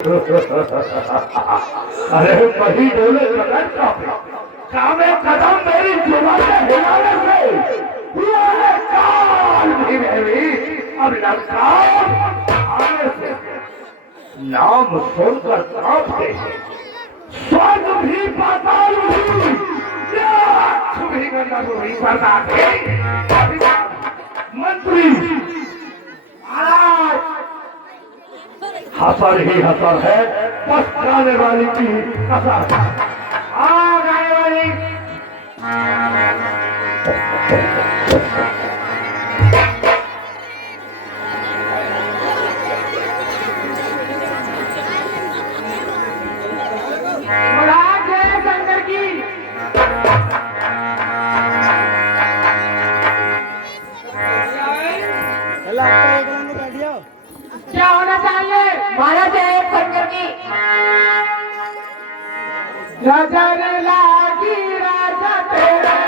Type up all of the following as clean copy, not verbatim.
अरे वही बोले कामे कदम मेरी जुबान से हिलाने से हुआ है काल भी मेरी अब ललकार आने से नाम सुनकर कांपते हैं स्वर्ग भी पाताल भी गंगा को भी बरदाते मंत्री आज हसर ही हसर है बस जाने वाली की कसर आ जाने वाली शंकर की क्या होना चाहिए महाराज है शंकर की नजर लागी राजा तेरा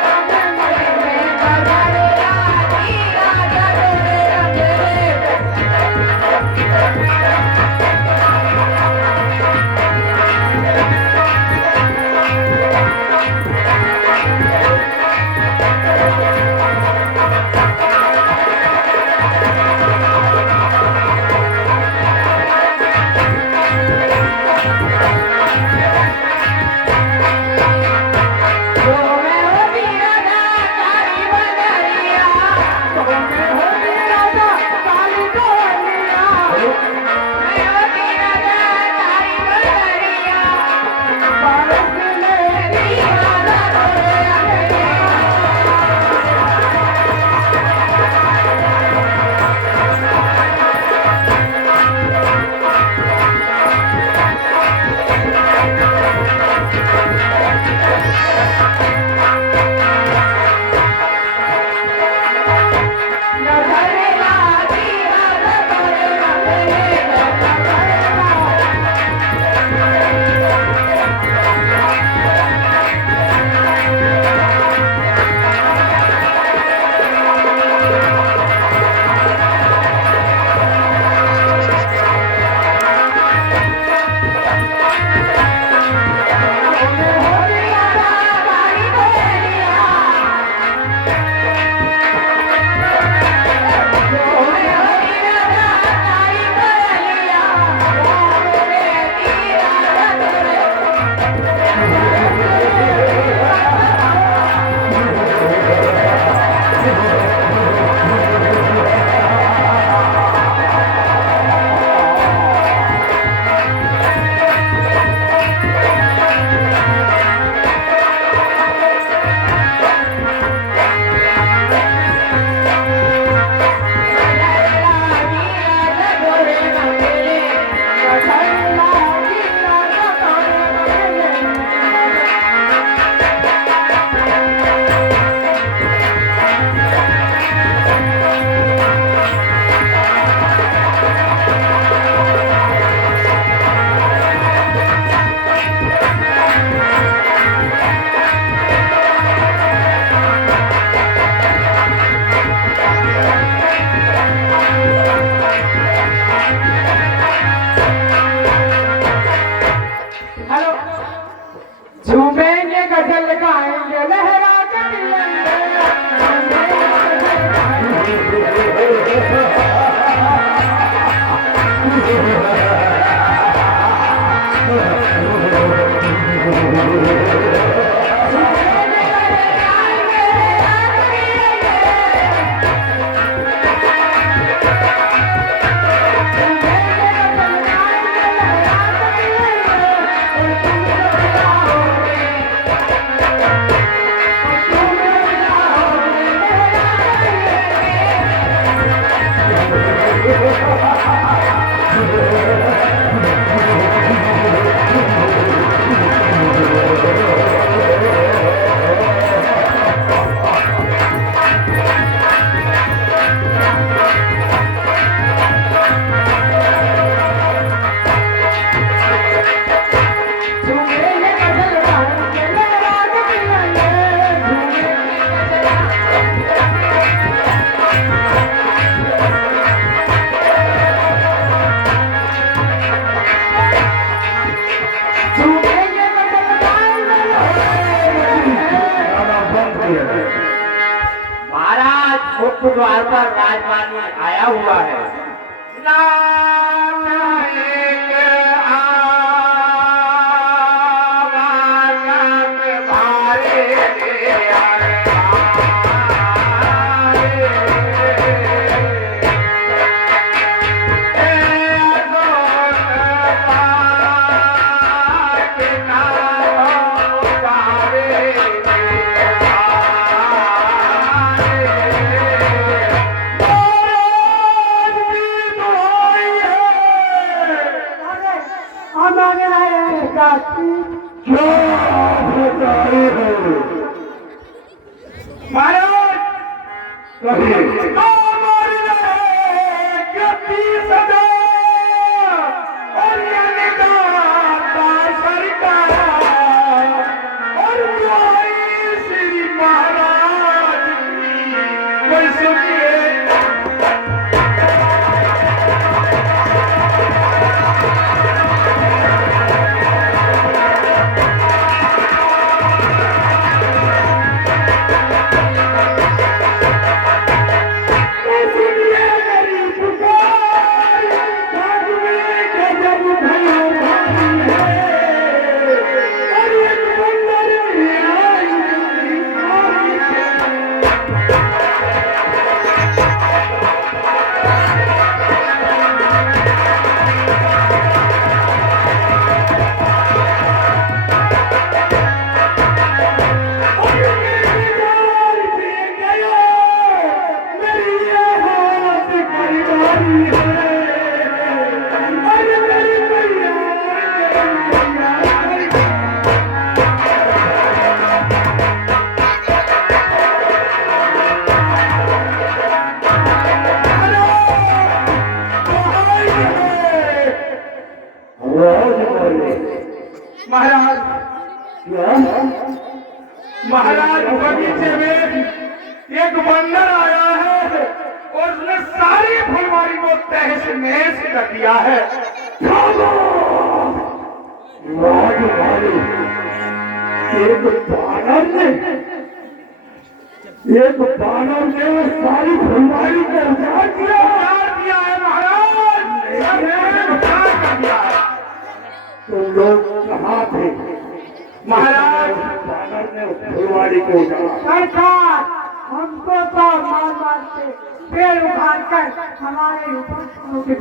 द्वार पर राजपानी आया हुआ है। महाराज बगीचे में एक बंदर आया है और उसने सारी फुलवारी को तहस नहस कर दिया है। एक बानर ने सारी फुलवारी को उजाड़ दिया है महाराज, कर दिया है। तो लोग कहाँ थे महाराज? बानर ने फुलवारी को सरकार हमको तो मार मार के पेड़ उखाड़ कर हमारे ऊपर के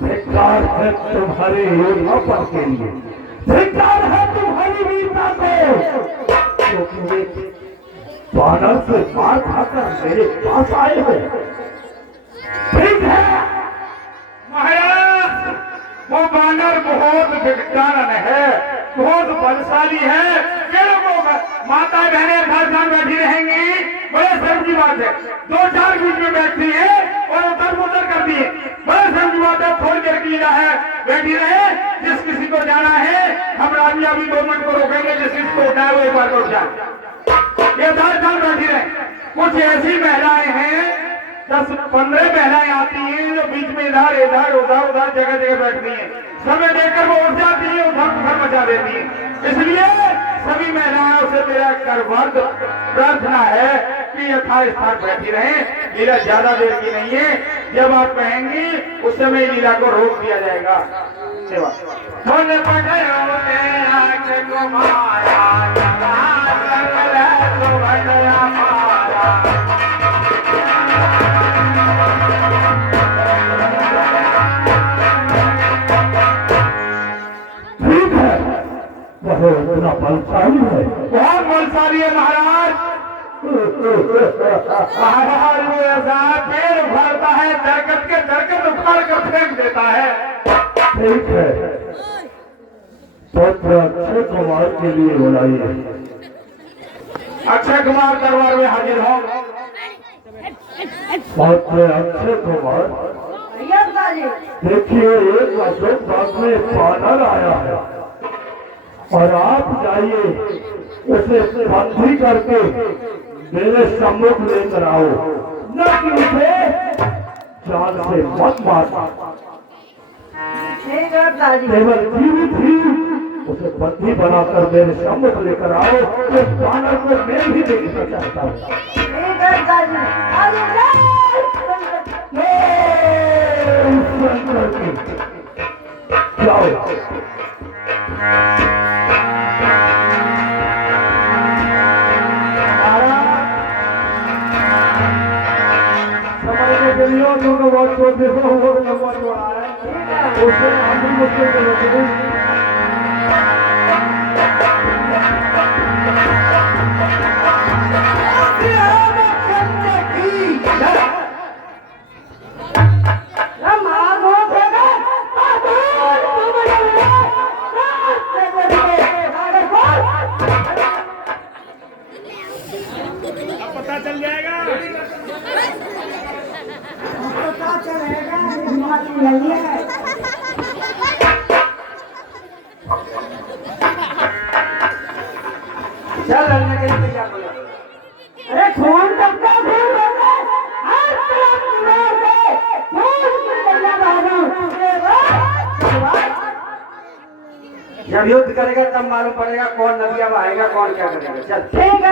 धिक्कार है तुम्हारे योजना पर के लिए, धिक्कार है तुम्हारी वीरता को, क्योंकि बानर से मार खाकर मेरे पास आए हो। ठीक है महाराज, वो बानर बहुत विज्ञान है, बहुत बलशाली है। पेड़ों को माता बहनें घर घर बैठी रहेंगी, बड़े शर्म की बात है। दो चार बीच में बैठती है और उधर उधर करती है, बड़े शर्म की बात है। थोड़ी देर की है बैठी रहे, जिस किसी को जाना है हम राजी अभी 2 मिनट को रोकेंगे, जिस किसी को उठाए वो एक बार उठ जाए। ये 10 बैठी रहे। कुछ ऐसी महिलाएं हैं, 10-15 महिलाएं आती हैं जो बीच में इधर इधर उधर उधर जगह जगह बैठती हैं। समय देखकर वो उठ जाती है, उधर मचा देती है। इसलिए सभी महिलाओं से मेरा करवर्ग प्रार्थना है कि यथास्थान बैठी रहें। लीला ज्यादा देर की नहीं है, जब आप कहेंगी उस समय लीला को रोक दिया जाएगा। सेवा इतना बलशाली है, बहुत बलशाली है महाराज। महाराज वो ऐसा पेड़ उखाड़ता है, दरकत के दरकत उखाड़ कर फेंक देता है। ठीक है, पुत्र अक्षय कुमार के लिए बुलाइए। अक्षय कुमार दरबार में हाजिर हो। पुत्र अक्षय कुमार, देखिए एक अशोक बाग में बानर आया है और आप जाइए उसे बंदी करके मेरे सम्मुख लेकर आओ, न कि उसे जान से मत मार। केवल जीवित ही उसे बंदी बनाकर मेरे सम्मुख लेकर आओ। उस बानर को मैं भी देखना चाहता हूँ। ठीक है दादी, अरे जाओ। समय के दुनिया तो बहुत छोड़ दे रहा हूँ, लंबा छोड़ा है उसे हम भी मुश्किल के लोग पता चल जाएगा। पता चलेगा हमारी लड़िया है। चल लड़ने के लिए क्या बोला? अरे फोन करता फोन करता आज तक मार दे फोन करना बाबू जब युद्ध करेगा तब मालूम पड़ेगा कौन नदिया बहाएगा कौन क्या करेगा। चल ठीक है।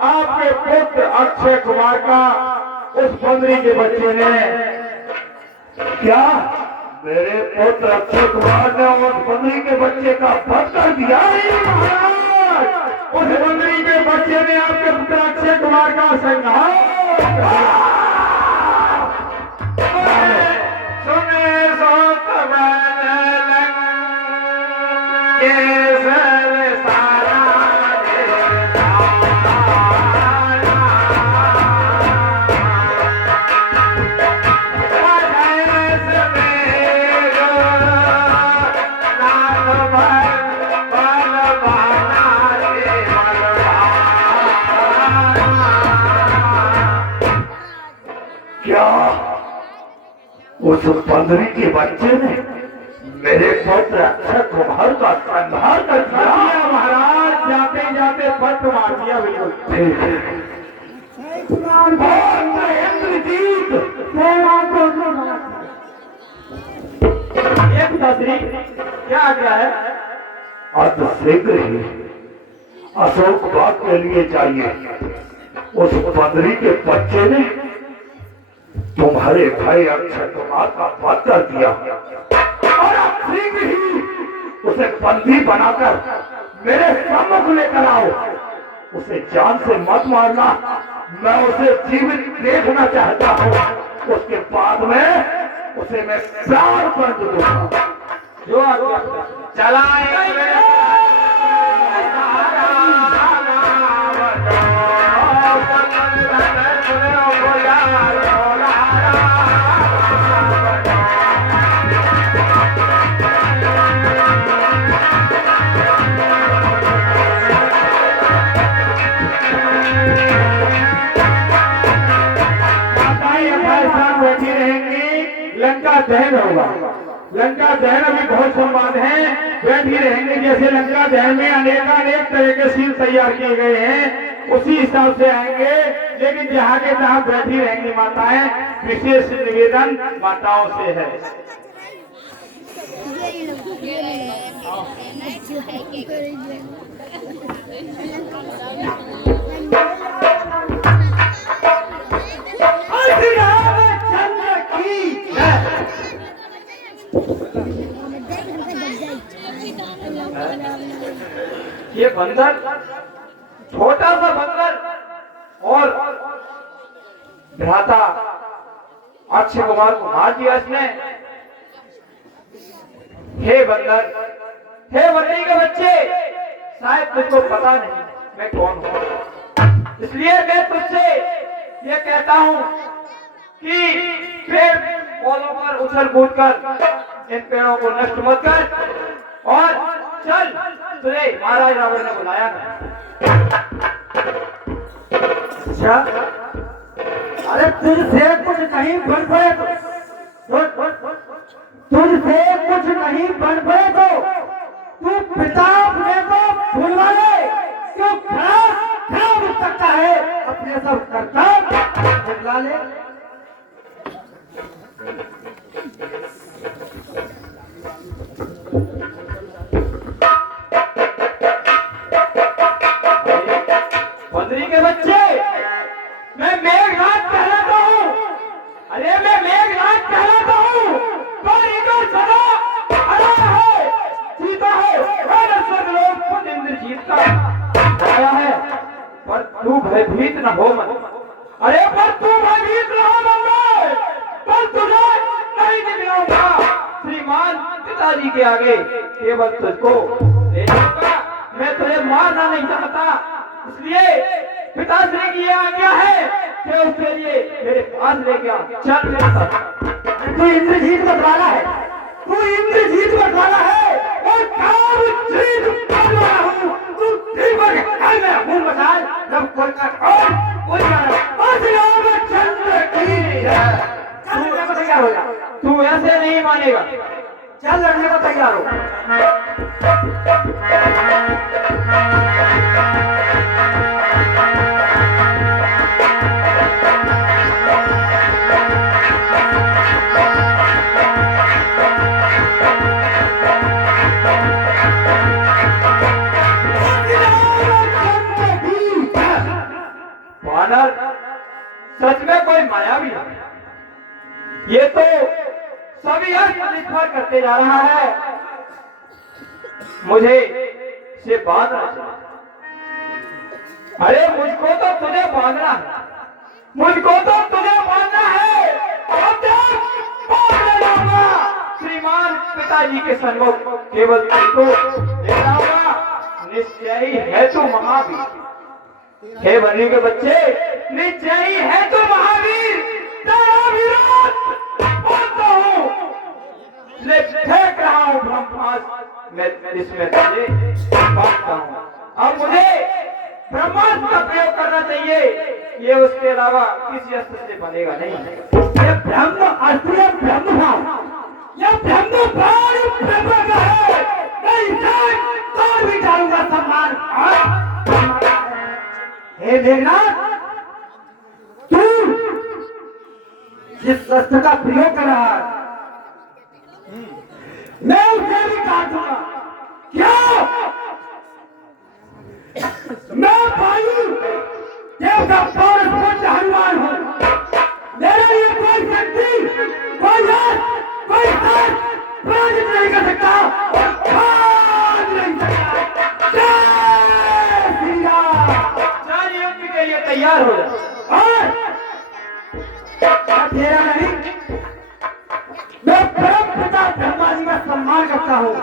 आपके पुत्र अक्षय कुमार का उस बंदरी के बच्चे ने क्या मेरे पुत्र अक्षय कुमार ने उस बंदरी के बच्चे का वध कर दिया। उस बंदरी के बच्चे ने आपके पुत्र अक्षय कुमार का संहार सुने सो उस बंदरी के बच्चे ने मेरे पुत्र अक्षय कुमार का संहार कर दिया। महाराज जाते जाते पट मार दिया। बिल्कुल इंद्रजीत क्या क्या है अत शीघ्र ही अशोक बाग के लिए चाहिए। उस बंदरी के बच्चे ने तुम्हारे भाई अक्षय कुमार का वध कर दिया और अब शीघ्र ही उसे बंदी बनाकर मेरे सम्मुख लेकर आओ। उसे जान से मत मारना, मैं उसे जीवित देखना चाहता हूँ। उसके बाद में उसे मैं प्यार कर दूंगा। जो चलाए लंका दहन होगा। लंका दहन अभी बहुत संवाद है, बैठी रहेंगे। जैसे लंका दहन में अनेक तरह के सीन तैयार किए गए हैं, उसी हिसाब से आएंगे। लेकिन जहाँ के तहाँ बैठी रहेंगी माताएं। विशेष निवेदन माताओं से है। श्री रामचंद्र की जय। ये बंदर, छोटा सा बंदर और भ्राता अक्षय कुमार को मार दिया इसने। हे बंदर, हे बंदरी के बच्चे, शायद तुझको पता नहीं मैं कौन हूं, इसलिए मैं तुझसे ये कहता हूं कि पेड़ पौधों पर उछल कूद कर इन पेड़ों को नष्ट मत कर और चल, तुझे महाराज रावण ने बुलाया है। अच्छा, अरे तुझसे कुछ नहीं बन पाए तुझसे कुछ नहीं बन पाए तो तू पिता अपने को भूलवा ले, क्यों खराब हो सकता है अपने सब कर्तव्य भुला ले। बंदरी के बच्चे, मैं मेघनाथ कहलाता हूँ। अरे मैं मेघनाथ कहलाता हूँ, पर इधर सदा खड़ा है, जीता है, और स्वर्गलोक खुद इंद्रजीत का आया है। पर तू भयभीत न हो मत। अरे पर तू भयभीत न हो मत, पर तुझे नहीं दिखाऊंगा। श्रीमान पिताजी के आगे केवल तुझको ले जाऊंगा। मैं तुझे मारना नहीं चाहता, इसलिए पिताश्री की ये आज्ञा है कि उसके लिए मेरे पास ले गया। चल मेरे साथ। तू इंद्रजीत बटवाला है, तू इंद्रजीत बटवाला है और काम जीत करवा हूँ। तू दीपक है, मैं हूँ मसाल, जब कोई का कोई रामचंद्र की जय। चल लड़ने को तैयार हो जा। तू ऐसे नहीं मानेगा, चल लड़ने को तैयार हो। वानर सच में कोई मायावी है, ये तो सभी अर्थ निर्भर करते जा रहा है। मुझे से बांधना चाहिए। अरे मुझको तो तुझे बांधना है, मुझको तो तुझे बांधना है। अब बांध लाऊंगा श्रीमान पिताजी के सन्मुख, केवल तुझको ले जाऊंगा। निश्चय ही है तू महावीर। हे बनी के बच्चे, निश्चय ही है तू महावीर। तेरा विरोध बोलता हूँ, फेंक रहा हूँ ब्रह्मास्त्र, मैं इसमें तुझे बांधता हूँ। अब मुझे ब्रह्मास्त्र का प्रयोग करना चाहिए, ये उसके अलावा किसी अस्त्र से बनेगा नहीं। ये ब्रह्म अस्त्र ब्रह्म भाव, ये ब्रह्म भाव ब्रह्म का है। मैं तोड़ भी डालूंगा सम्मान। हे मेघनाथ, तू जिस अस्त्र का प्रयोग कर रहा है, मैं उसे भी काट दूंगा। क्या मैं वायु देवता पौरुष पुत्र हनुमान हूँ। मेरे लिए कोई शक्ति, कोई राज, कोई साथ पराजित नहीं कर सकता और खान नहीं सकता। जय श्री राम। चल युद्ध के लिए तैयार हो जा। और तेरा नहीं, मैं परम पिता ब्रह्मा जी का सम्मान करता हूँ।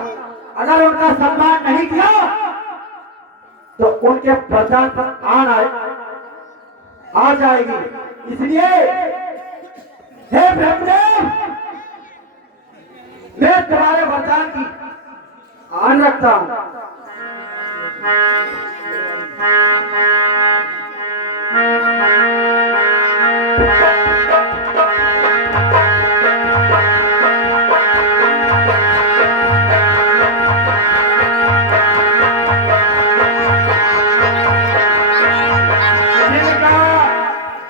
अगर उनका सम्मान नहीं किया तो उनके प्रधान पर आन आ जाएगी। इसलिए हे ब्रह्मदेव, मैं तुम्हारे वरदान की आन रखता हूँ।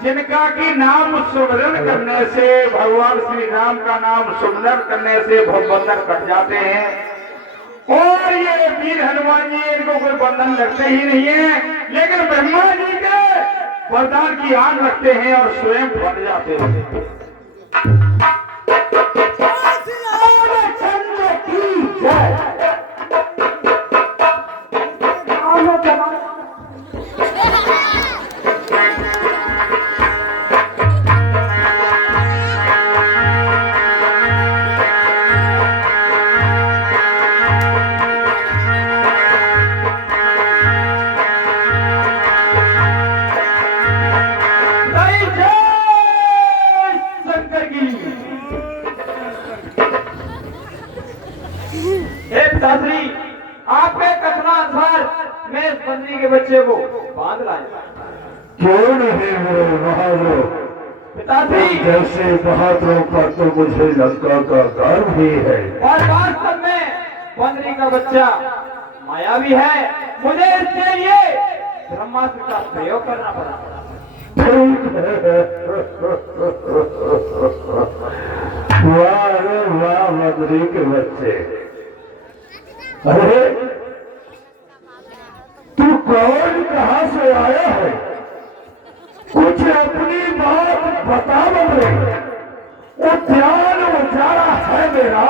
जिनका की नाम सुमरन करने से, भगवान श्री राम का नाम सुमरन करने से भवबंधन कट जाते हैं और ये वीर हनुमान जी इनको कोई बंधन लगते ही नहीं है, लेकिन ब्रह्मा जी के वरदान की आग रखते हैं और स्वयं फट जाते हैं। रामचंद्र की जय। आपके कथनानुसार मैं इस बंदी के बच्चे को बांध लाया। क्यों नहीं मेरे बहादुर? पिताश्री, जैसे बहादुरों का तो मुझे लंका का गर्व ही है। और वास्तव में बंदरी का बच्चा मायावी है, मुझे इसके लिए ब्रह्मास्त्र का प्रयोग करना पड़ा। वाह रे वाह बंदरी के बच्चे। अरे तू कौन, कहां से आया है? कुछ अपनी बात बता बंदरे। उद्यान उजाड़ा है मेरा,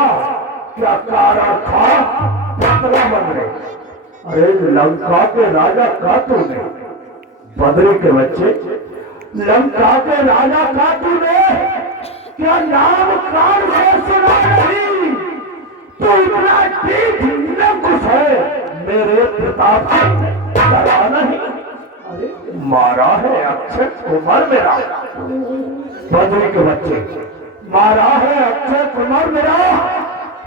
क्या कारा खा पतला बंदरे। अरे लंका के राजा का तूने, बंदरी के बच्चे, लंका के राजा का तूने क्या नाम कान से सुना नहीं? तू इतना ठीक न कुछ है, मेरे प्रताप से डरा नहीं। अरे मारा है अक्षय कुमार मेरा, बंदरी के बच्चे, मारा है अक्षय कुमार मेरा,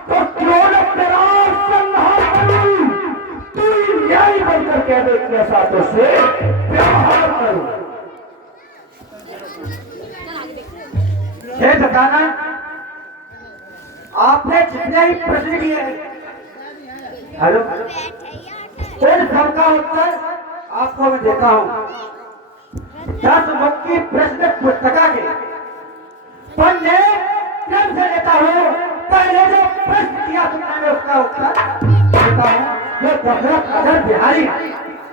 तो क्यों न तेरा संहार करूं? तू न्याय बनकर कह दे कैसा तुझसे व्यवहार करूं। हे दत्तानंद, आपने जितने ही प्रश्न किए, हेलो, उन सबका उत्तर आपको मैं देता हूँ। 10 मुख की प्रश्न पुस्तिका के पन्ने क्रम से लेता हूँ। पहले जो प्रश्न किया तुमने, मैं उसका उत्तर देता हूँ। जो दशरथ अजर बिहारी है,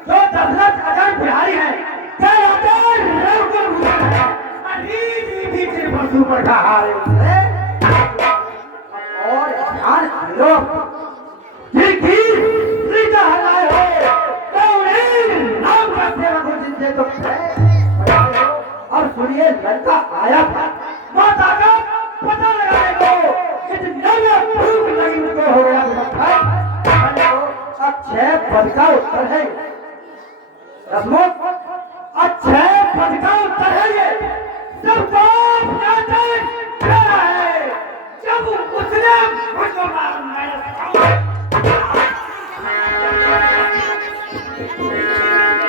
जो दशरथ अजर बिहारी है, पर कहा और ध्यान लो, सीता हटाए हो तो उन्हें नाम का सेवक हो जिनसे तो और सुनिए, लड़का आया था, माता का पता लगाए तो इतना भूख लगी मुझको हो गया अक्षय पद का उत्तर है। अक्षय पद का उत्तर है ये। जब है, जब उसने मुझको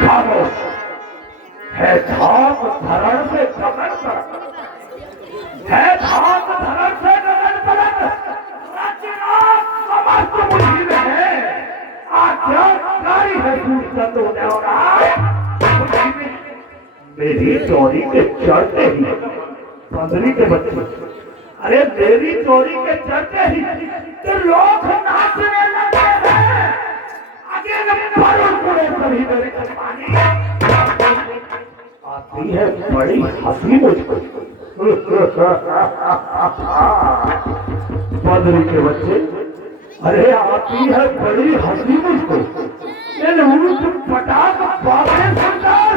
खामोश है, धाम धरण से गगन पर है, धाम धरण से गगन पर रचनात्मक समस्त बुद्धि में है, आज्ञाकारी है सूर्य बुद्धि में। मेरी चोरी के चढ़ते ही बंदरी के बच्चे, अरे मेरी चोरी के चढ़ते ही तो लोग नाचने लगे हैं। आगे कभी मेरे कहानी आती है, बड़ी हंसी मुझको। बंदरी के बच्चे, अरे आती है बड़ी हंसी मुझको। पटाख बातें सुनकर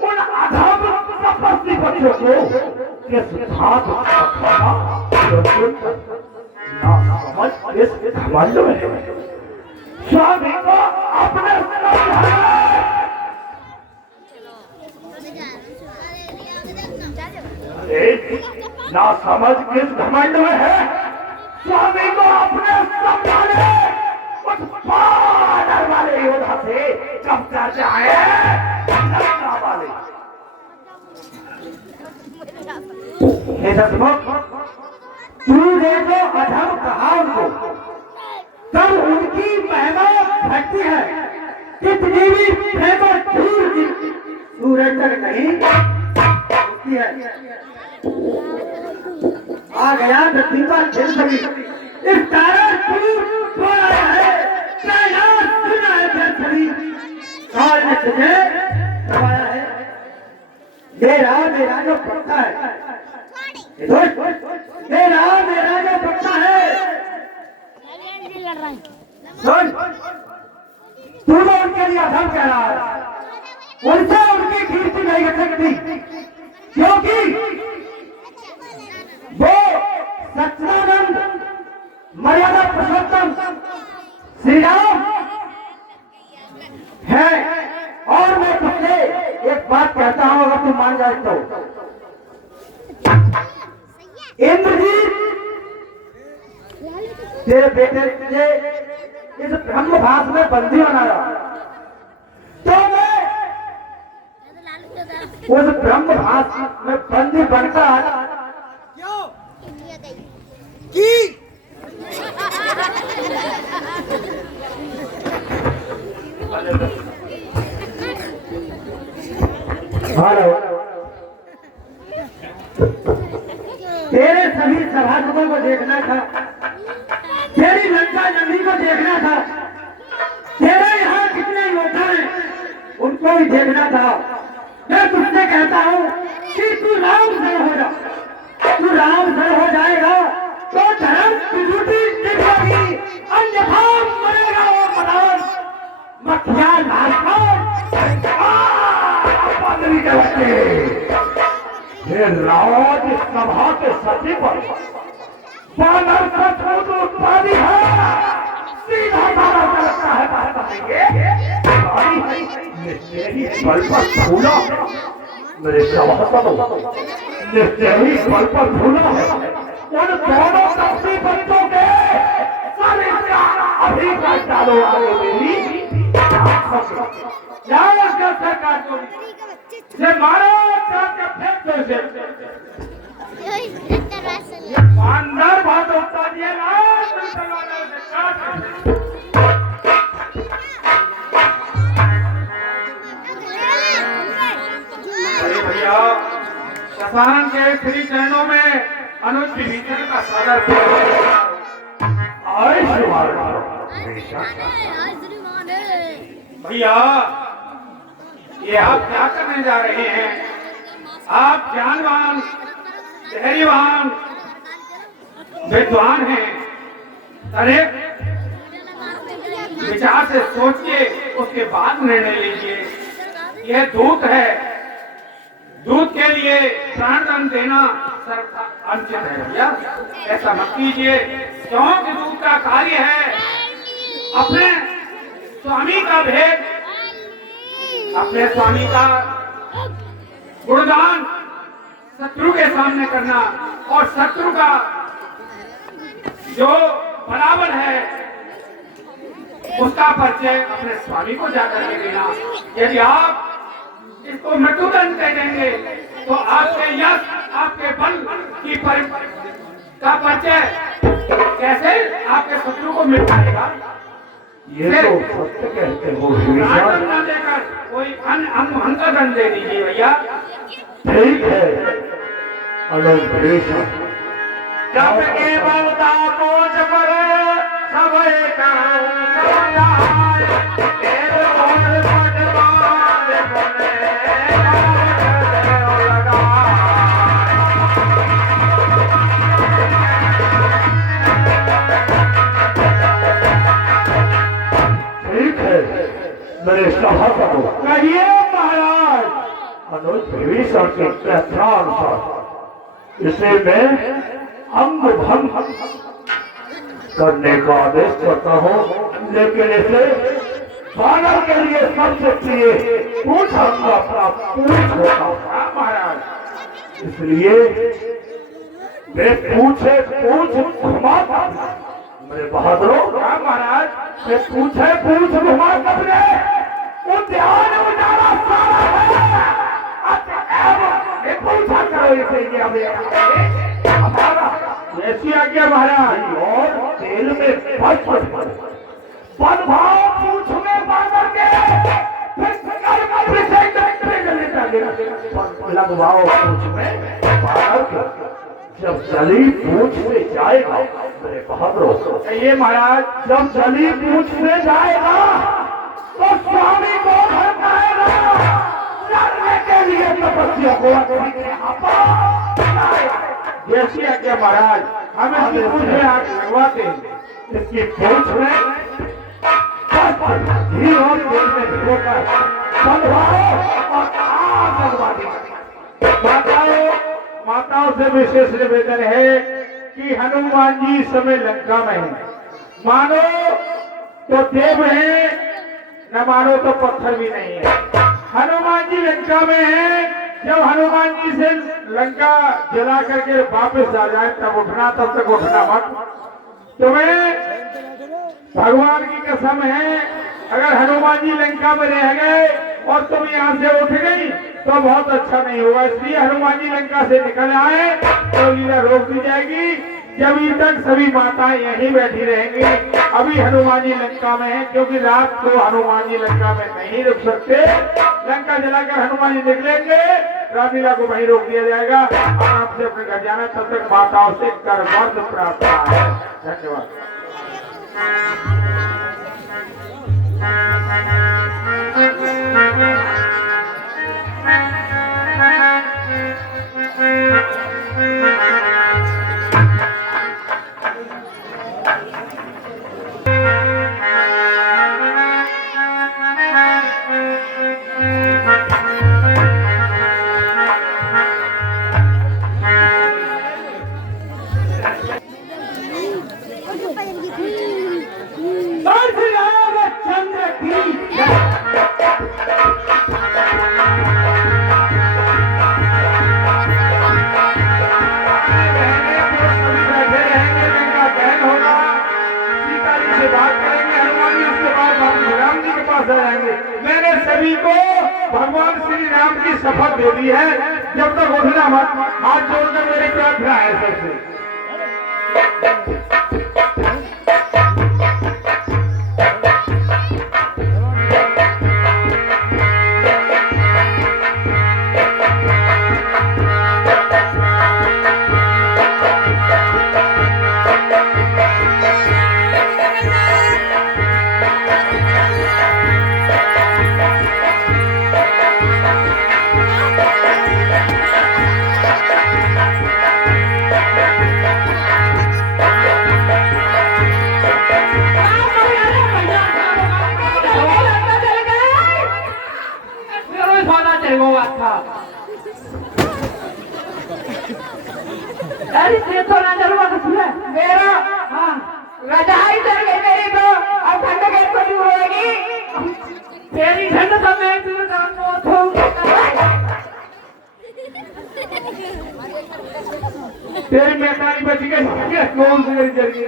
उन अधम तपस्वी बच्चों को किस हाथ खाना ना समझ इस घमंड में स्वामी को अपने ना समझ किस घमंड में है, स्वामी को अपने समझाने उस पार वाले योद्धा से जब चर्चा है वाले। तूने जो अधम कहा उनको, तब उनकी महिमा घटती है। कितनी भी प्रेमा दूर की सूरज तक नहीं होती है। आ गया नदी का दिल सभी, इस कारण तू बोल रहा है जो पट्टा है, मेरा जो पट्टा है, सुन, तू तो उनके लिए अधम कह रहा है, उनसे उनकी कीर्ति नहीं रख सकती, क्योंकि वो सच्चिदानंद मर्यादा पुरुषोत्तम श्री राम है। और मैं तुझे एक बात कहता हूं, अगर तू मान जाए तो, इंद्रजीत तेरे बेटे तुझे इस ब्रह्मभास में बंदी बनाया, तो मैं उस ब्रह्मभास में बंदी बनकर तेरे सभी सभासदों को देखना था, तेरी लंका नंदी को देखना था, तेरे यहाँ कितने योद्धा हैं उनको भी देखना था। मैं तुझसे कहता हूँ कि तू राम सर हो जा, तू राम सर हो जाएगा तो धर्म की ड्यूटी निभाएगी, अन्यथा मरेगा वो मदान मखियाल पादरी के बच्चे, ये राज सभा के सचिव बानर सचमुच उत्पादी है, सीधा साधा चलता है, मेरी बल पर फूला, मेरे सभासदों ने बल पर फूला है, उन दोनों कपड़ी बच्चों के सारे अभी काट डालो आगे मेरी सरकार को से मारो के फेंक दो से अंदर बात होता दिया ना अरे भैया शशांक के श्री चरणों में अनुज विभीषण का सादर भैया, ये आप क्या करने जा रहे हैं? आप ज्ञानवान, धैर्यवान, विद्वान हैं, अरे विचार से सोचिए, उसके बाद निर्णय लीजिए। यह दूत है, दूत के लिए प्राणदान देना अनुचित है भैया, ऐसा मत कीजिए, क्योंकि दूत का कार्य है अपने स्वामी का भेद, अपने स्वामी का गुणगान शत्रु के सामने करना, और शत्रु का जो बराबर है उसका परिचय अपने स्वामी को जाकर के देना। यदि आप इसको मृत्युदंड दे देंगे तो आपके यश, आपके बल की का परिचय कैसे आपके शत्रु को मिल पाएगा? ये तो सत्य कहते हो, न देकर कोई अन्य दंड दे दीजिए भैया। ठीक है अनुग्रह, जब के बलता कोच पर सब एक समुदाय, तेरे कोच पटवार बने लगा। ठीक है मेरे सभासदों, कहिए महाराज। अनुज विभीषण के प्रथानुसार इसे मैं अंग भंग करने का आदेश करता हूँ, लेकिन इसे बानर के लिए सबसे प्रिय पूछ अपना पूछ होगा महाराज, इसलिए वे पूछ घुमाता मेरे बहादुरों, महाराज, वे पूछ घुमा कपड़े उद्यान उजाला सारा है, पूछा करो इसे हमारा ऐसी आज्ञा महाराज। और तेल में पद भाव पूछ में बांध के लगवाओ पूछ में बांध के, जब जली पूछ से जाएगा मेरे बहादुरों, ये महाराज, जब जली पूछ से जाएगा तो स्वामी को घर पाएगा, लड़ने के लिए तपस्या राज्य को जैसी आज्ञा महाराज, हम इसकी पूछ में आग लगवाते हैं। इसकी पूछ में घी और तेल में भिगोकर बंधवाओ और आग लगवा दी। माताओं से विशेष निवेदन है कि हनुमान जी इस समय लंका में है। मानो तो देव है, न मानो तो पत्थर भी नहीं है। हनुमान जी लंका में है। जब हनुमान जी से लंका जला करके वापस आ जाए तब उठना, तब तक उठना मत। तुम्हें भगवान की कसम है, अगर हनुमान जी लंका में रह गए और तुम यहाँ से उठ गई तो बहुत अच्छा नहीं होगा। इसलिए हनुमान जी लंका से निकल आए तो लीला रोक दी जाएगी। जब तक सभी माताएं यहीं बैठी रहेंगी। अभी हनुमान जी लंका में है, क्योंकि रात को हनुमान जी लंका में नहीं रुक सकते। लंका जलाकर हनुमान जी निकलेंगे, रामलीला को वहीं रोक दिया जाएगा। आराम से अपने घर जाना। तब तक माताओं से करवर्द प्रार्थना है। धन्यवाद। चंद्र की मैंने सभी को भगवान श्री राम की शपथ दे दी है। जब तक उठना मत। हाथ जोड़कर मेरी प्रार्थना है सबसे। अरे ये तो ना जरूर है मेरा। हाँ रजाई चल गई मेरी तो। अब ठंड के को नहीं होगी तेरी ठंड तो मैं तुझे काम को तेरी मेहतानी बच गई। कौन से मेरी जल गई।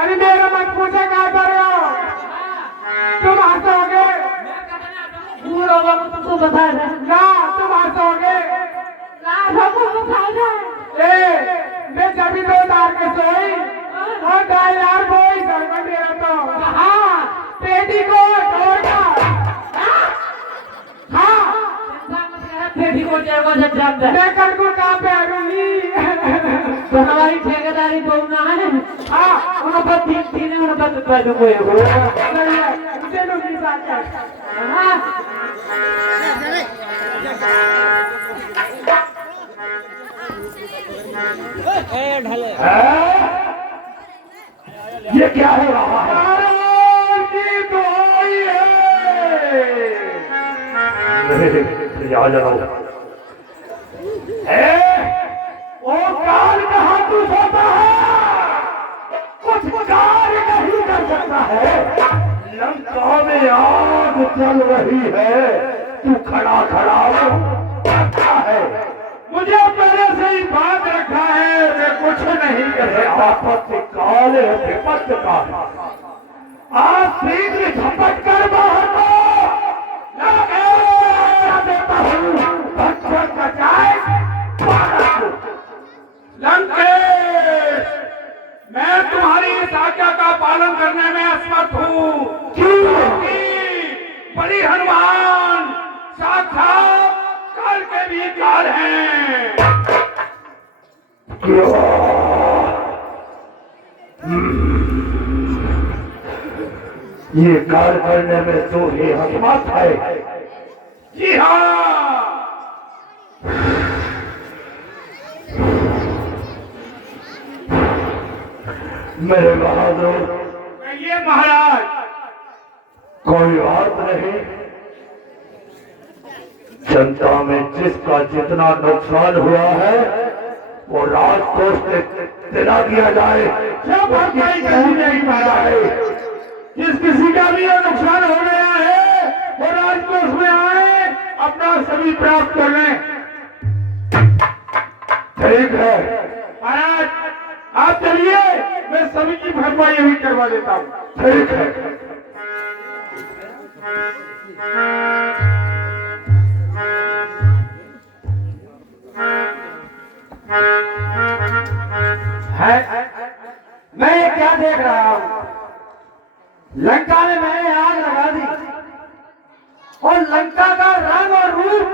अरे मेरा मत पूछा क्या कर रहे हो तुम। हंसोगे तुमको बताया था ना, तुम हंसोगे ना। सबको बताया मैं जब दो तार के सोई और डायलार बोई गड़बड़ दे रहा तो। हाँ पेटी को तोड़कर। हाँ पेटी को जगह जब जाता है मैं कल को कहाँ पे आऊंगी। तो हमारी ठेकेदारी तो ना है। हाँ उन पर तीन उन पर पैसे को है मुझे लोग नहीं जानते। ये क्या हो रहा है? वो काल कहाँ तू सोता है? कुछ कार्य नहीं कर सकता है। लंका में आग चल रही है, तू खड़ा खड़ा करता है। मुझे पहले से ही बात रखा है, मैं कुछ नहीं कर सकता। आपत्ति काल है, विपत्ति का आज तीन झपट कर बाहर को देता हूँ। बच्चों का जाए लंकेश, मैं तुम्हारी इस आज्ञा का पालन करने में असमर्थ हूँ। क्योंकि बड़ी हनुमान साक्षात काल के भी काल हैं। ये कार्य करने में तो ही हकमत है। जी हाँ, मेरे बहादुर, कहिए महाराज। कोई बात नहीं, जनता में जिसका जितना नुकसान हुआ है वो राजकोष से दिला दिया जाए। क्या बात नहीं कही नहीं महाराज। जिस किसी का भी ये नुकसान हो गया है वो राजकोष में आए, अपना सभी प्राप्त कर लें। ठीक है महाराज आप चलिए, मैं सभी की भरपाई भी करवा देता हूँ। ठीक है। है मैं ये क्या देख रहा हूं? लंका में मैंने आग लगा दी और लंका का रंग और रूप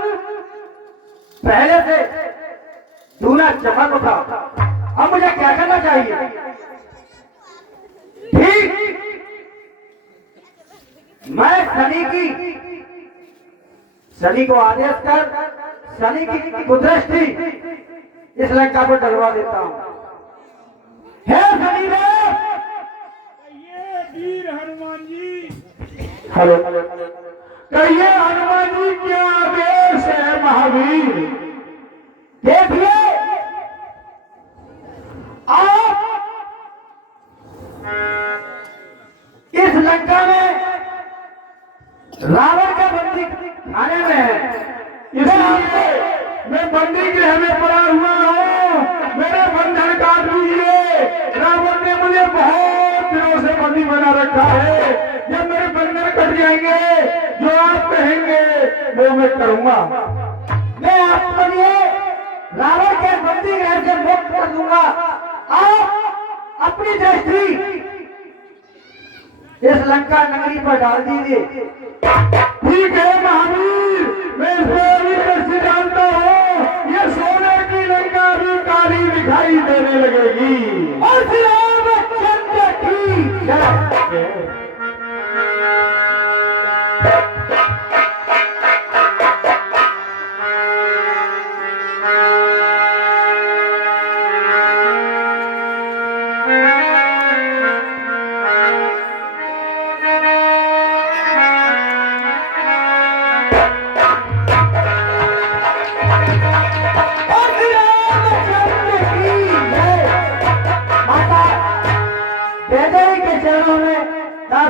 पहले से दूना चमक उठा। अब मुझे क्या करना चाहिए? ठीक, मैं शनि को आदेश कर शनि की कुदृष्टि इस लंका पर डलवा देता हूं। हे शनिदेव, ये वीर हनुमान जी, हेलो, कहिए हनुमान जी क्या आदेश है महावीर। देखिए आप इस लंका में रावण का बंदी खाने में है, इसलिए मैं बंदी गृह में पड़ा हुआ हूँ, मेरे बंधन काट दीजिए। रावण ने मुझे बहुत दिनों से बंदी बना रखा है। जब मेरे बंधन कट जाएंगे, जो आप कहेंगे वो मैं करूंगा। मैं आपके लिए रावण के बंदी गृह से मुक्त कर दूंगा। आप अपनी दृष्टि इस लंका नगरी पर डाल दीजिए। ठीक है महावीर, मैं इस पर अभी दृष्टि डालता हूँ। ये सोने की लंका भी काली दिखाई देने लगेगी। और श्री रामचंद्र की जय।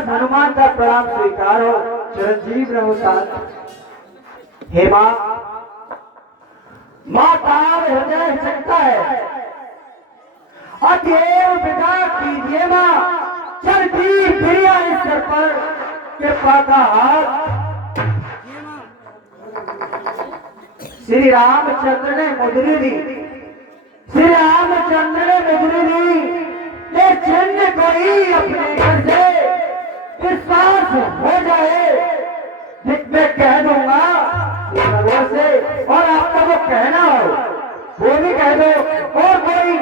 हनुमान का प्रणाम स्वीकार हो, चिरंजीव रहो साथ। हे माँ, माता हृदय सकता है, अतएव पिता कीजिए माँ, चलती प्रिया इस सर पर कृपा का हाथ। श्री रामचंद्र ने मुद्री दी, श्री रामचंद्र ने मुद्री दी, ये चिन्ह कोई अपने घर से विश्वास हो जाए, जिसमें कह दूंगा भगवान से, और आपको वो कहना हो वो भी कह दो, और कोई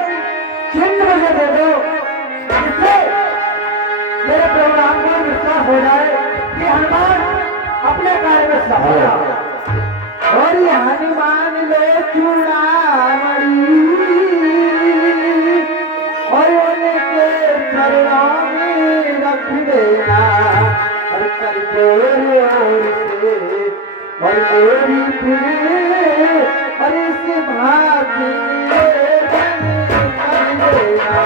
चिन्ह मुझे दे दो जिससे मेरे प्रोग्राम को विश्वास हो जाए कि हनुमान अपने कार्य में सफल हो। और ये हनुमान लो चूड़ामणि और उनके चरणों में रख देना, और कर जोर से और मेरी फिर और इस भाग्य कर देना।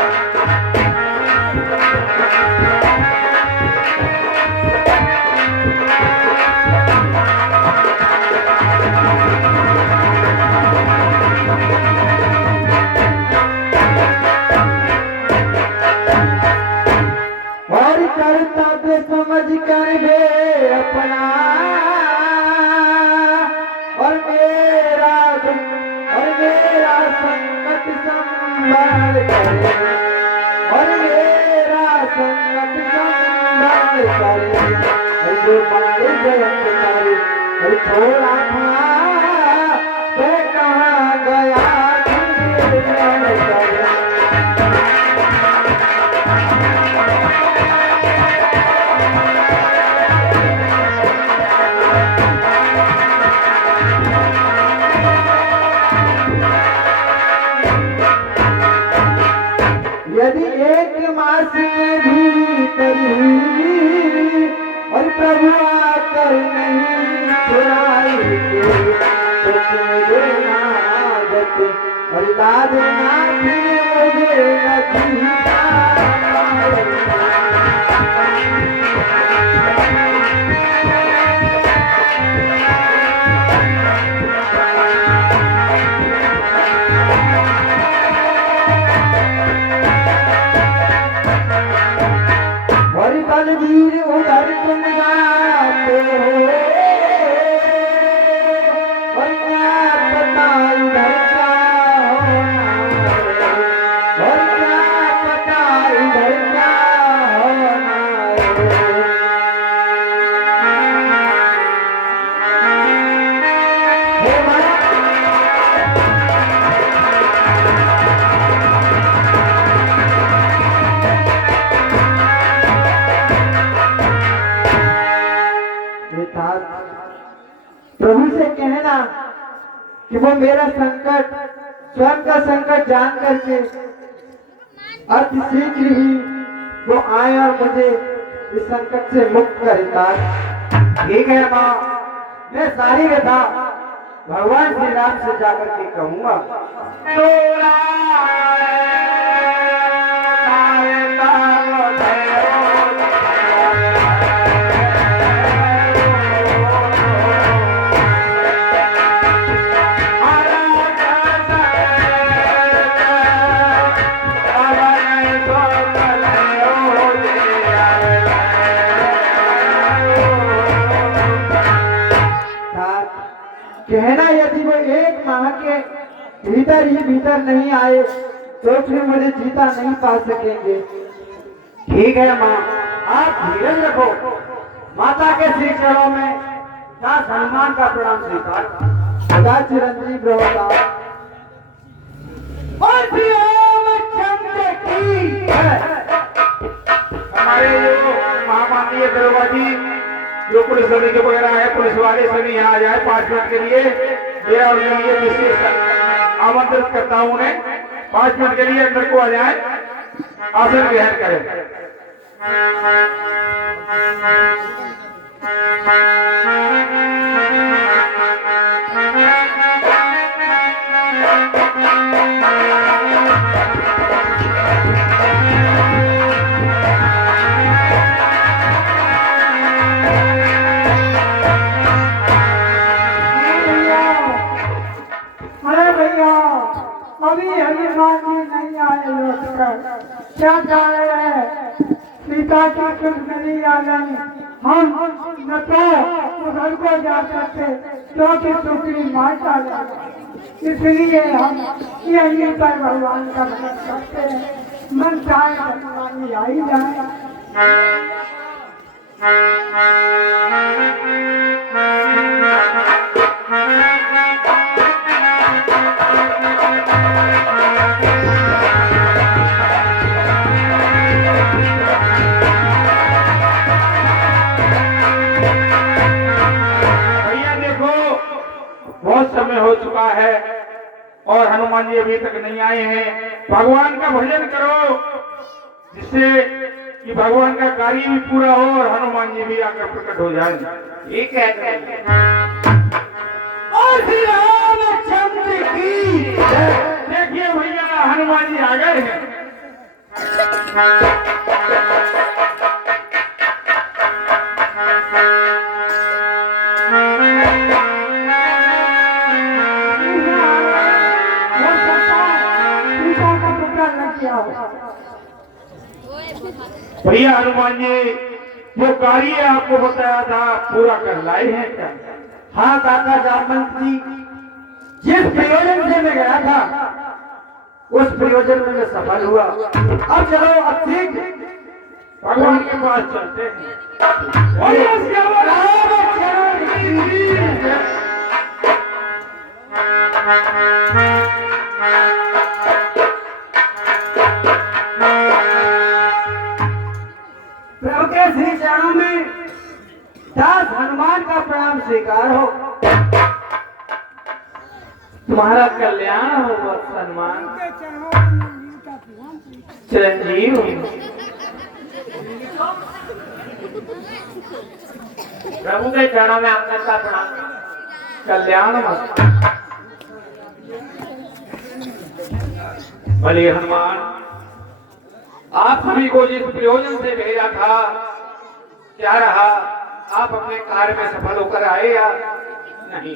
और कर्तव्य समझ कर वे अपना, और मेरा संकट संभाल करे, और मेरा संकट संभाल करे, जो मारे जयंत करे, और छोड़ा था तो कहाँ गया करे। यदि एक मास में भीतर हुई और प्रभु आकर नहीं छुड़ाएंगे तो क्यों देना आदत और ला देना फिर मुझे नहीं बलवीर उधर तुम जाते हो और क्या पता इधर क्या होना और क्या पता इधर क्या होना प्रभु से कहना कि वो मेरा संकट स्वयं का संकट जान करके अति शीघ्र ही वो आए और मुझे इस संकट से मुक्त करेगा। ठीक है माँ, मैं सारी व्यथा भगवान श्री राम से जाकर के कहूँगा। कहना यदि वो एक माह के भीतर नहीं आए तो फिर मुझे जीता नहीं पा सकेंगे। ठीक है माँ, आप धीरज रखो। माता के श्री चरणों में दास हनुमान का प्रणाम स्वीकार। सदा चिरंजीव रहो। हमारे जो महामाननीय दरोगा जी जो पुलिस के वगैरह है, पुलिस वाले सभी यहाँ आ जाए 5 मिनट के लिए। मैं और लिए विशेष आमंत्रित करता हूँ उन्हें 5 मिनट के लिए अंदर को आ जाए, आसन ग्रहण करें। अभी हनुमान जी नहीं आए लौट कर, क्या कारण है? सीता की कुछ नहीं आ गई। हम न तो घर को जा सकते क्योंकि टुकड़ी मार डाले, इसलिए हम यहीं पर भगवान का भजन करते हैं। मन चाहे हनुमान जी आ ही जाए। बहुत समय हो चुका है और हनुमान जी अभी तक नहीं आए हैं। भगवान का भजन करो जिससे कि भगवान का कार्य भी पूरा हो और हनुमान जी भी आकर प्रकट हो जाए। ठीक है। देखिए भैया हनुमान जी आ गए हैं। भैया हनुमान जी जो कार्य आपको बताया था पूरा कर लाए हैं क्या? हाँ काका जामवंत जी, जिस प्रयोजन से मैं गया था उस प्रयोजन में मैं सफल हुआ। अब चलो, अब ठीक भगवान के पास चलते हैं। प्रभु के श्री चरणों में दास हनुमान का प्रणाम स्वीकार हो। तुम्हारा कल्याण हो वत्स हनुमान। चिरंजीव प्रभु के चरणों में आपने का प्रणाम। कल्याण मत बलि हनुमान, आप सभी को जिस प्रयोजन से भेजा था क्या रहा? आप अपने कार्य में सफल होकर आए या नहीं?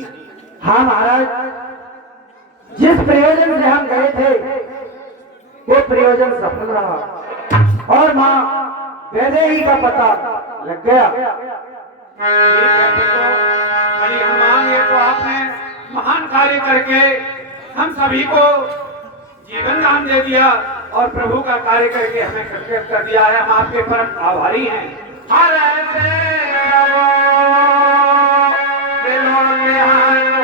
हाँ महाराज, जिस प्रयोजन से हम गए थे वो प्रयोजन सफल रहा और माँ वैदेही का पता लग गया। बलि हनुमान, ये तो आपने महान कार्य करके हम सभी को जीवन दान दे दिया और प्रभु का कार्य करके हमें कृतकृत कर दिया है। हम आपके परम आभारी हैं। हर ऐसे दिलों में हनुमान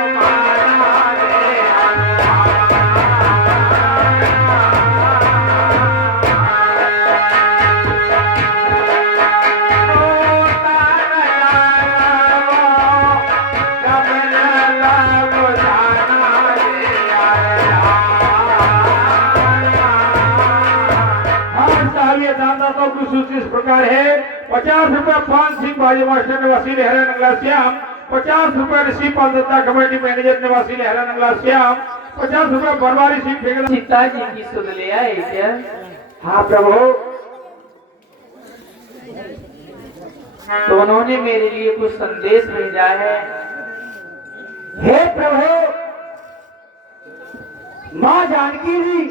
रे दानदाताओं की सूची इस प्रकार है। 50 रुपया पान सिंह बाजी मास्टर निवासी लहरा नंगला श्याम, 50 रुपया ऋषि पाल दत्ता कमेटी मैनेजर निवासी लहरा नंगला श्याम, 50 रुपया बनवारी सिंह ठेकेदार। सीता जी की सुन लिया है क्या? हाँ प्रभु, तो उन्होंने मेरे लिए कुछ संदेश भेजा है। हे प्रभु, माँ जानकी जी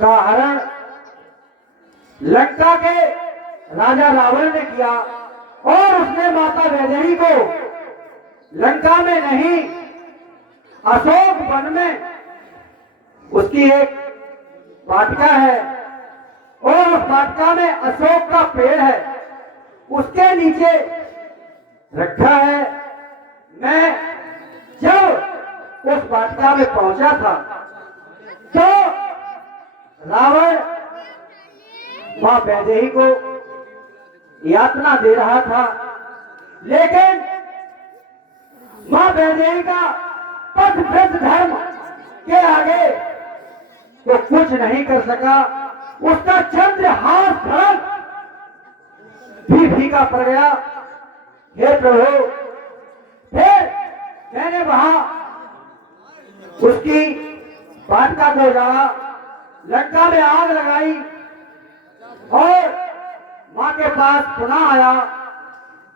का हरण लंका के राजा रावण ने किया और उसने माता वैदेही को लंका में नहीं अशोक वन में, उसकी एक वाटिका है और उस वाटिका में अशोक का पेड़ है, उसके नीचे रखा है। मैं जब उस वाटिका में पहुंचा था तो रावण मां वैदेही को यातना दे रहा था, लेकिन मां वैदेही का पथभ्रष्ट धर्म के आगे वो कुछ नहीं कर सका। उसका चंद्रहास धर्म भी फीका पड़ गया। हे प्रभु, फिर मैंने वहां उसकी वाटिका को उजाड़ा, लंका में आग लगाई और माँ के पास पुनः आया।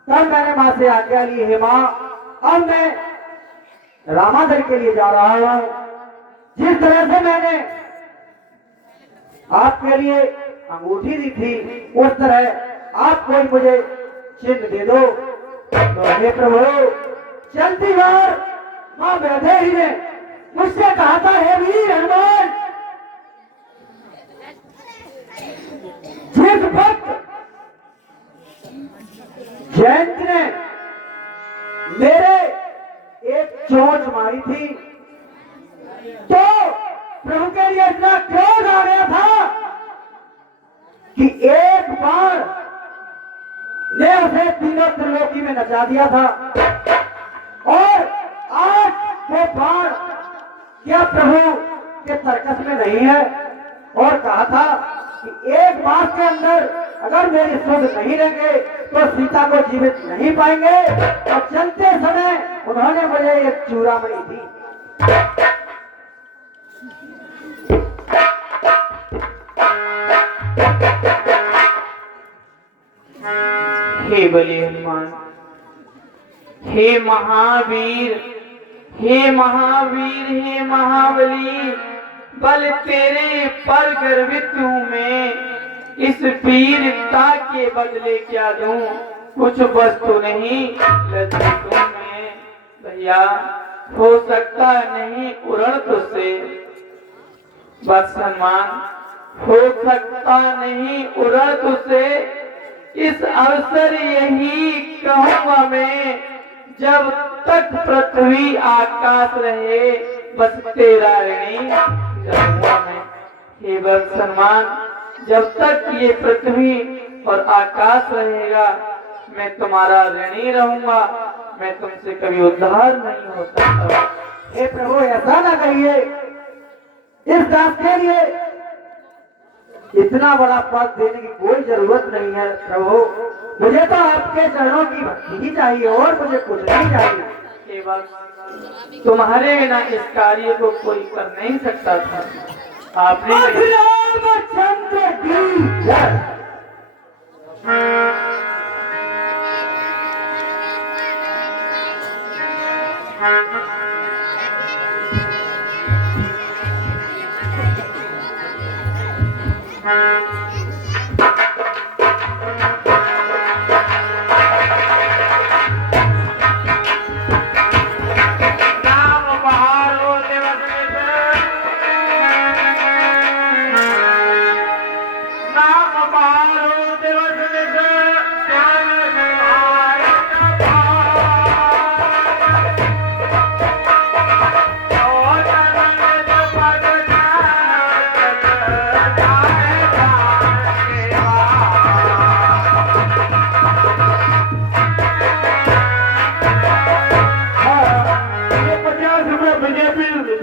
तब मैंने माँ से आज्ञा ली, हे माँ, अब मैं रामाधर के लिए जा रहा हूं। जिस तरह से मैंने आपके लिए अंगूठी दी थी उस तरह आप कोई मुझे चिन्ह दे दो। तो हे प्रभु, चलती बार माँ वैदेही ने मुझसे कहा था, हे वीर हनुमान, जिस वक्त जयंत ने मेरे एक चोट मारी थी तो प्रभु के लिए इतना क्रोध आ गया था कि एक बार ने उसे तीनों त्रिलोकी में नचा दिया था। और आज वो बाण क्या प्रभु के तर्कस में नहीं है और कहा था कि एक मास के अंदर अगर मेरी सुध नहीं रहेंगे तो सीता को जीवित नहीं पाएंगे। और चलते समय उन्होंने मुझे एक चूड़ामणि दी। हे बलि हनुमान, हे महावीर, हे महावीर, हे महाबली, बल तेरे पर गर्वित हूँ मैं। इस वीरता के बदले क्या दूं? कुछ वस्तु नहीं लज्जित हूँ मैं। भैया, हो सकता नहीं उड़न तुझसे, बस हनुमान, हो सकता नहीं उड़न तुझसे। इस अवसर यही कहूंगा मैं, जब तक पृथ्वी आकाश रहे बस तेरा ऋणी रहूंगा मैं। हे वत्स हनुमान, जब तक ये पृथ्वी और आकाश रहेगा मैं तुम्हारा ऋणी रहूंगा, मैं तुमसे कभी उद्धार नहीं हो सकता। हे प्रभु, ऐसा ना कहिए। इस दास के लिए इतना बड़ा पद देने की कोई जरूरत नहीं है प्रभु। मुझे तो आपके चरणों की भक्ति ही चाहिए और मुझे कुछ नहीं चाहिए। केवल तुम्हारे बिना इस कार्य को कोई कर नहीं सकता था। आपने रामचंद्र की जय। नाम बहारो दिवस नाम बहारो दिवस श्याम सुहाए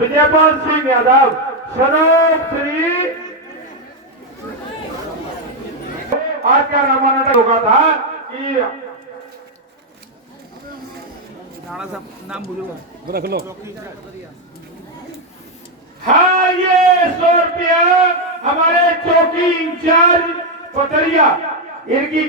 विजयपाल सिंह यादव सनोप श्री आज का नामांकन होगा था कि हाँ ये 100 रुपया हमारे चौकी इंचार्ज पथरिया इनकी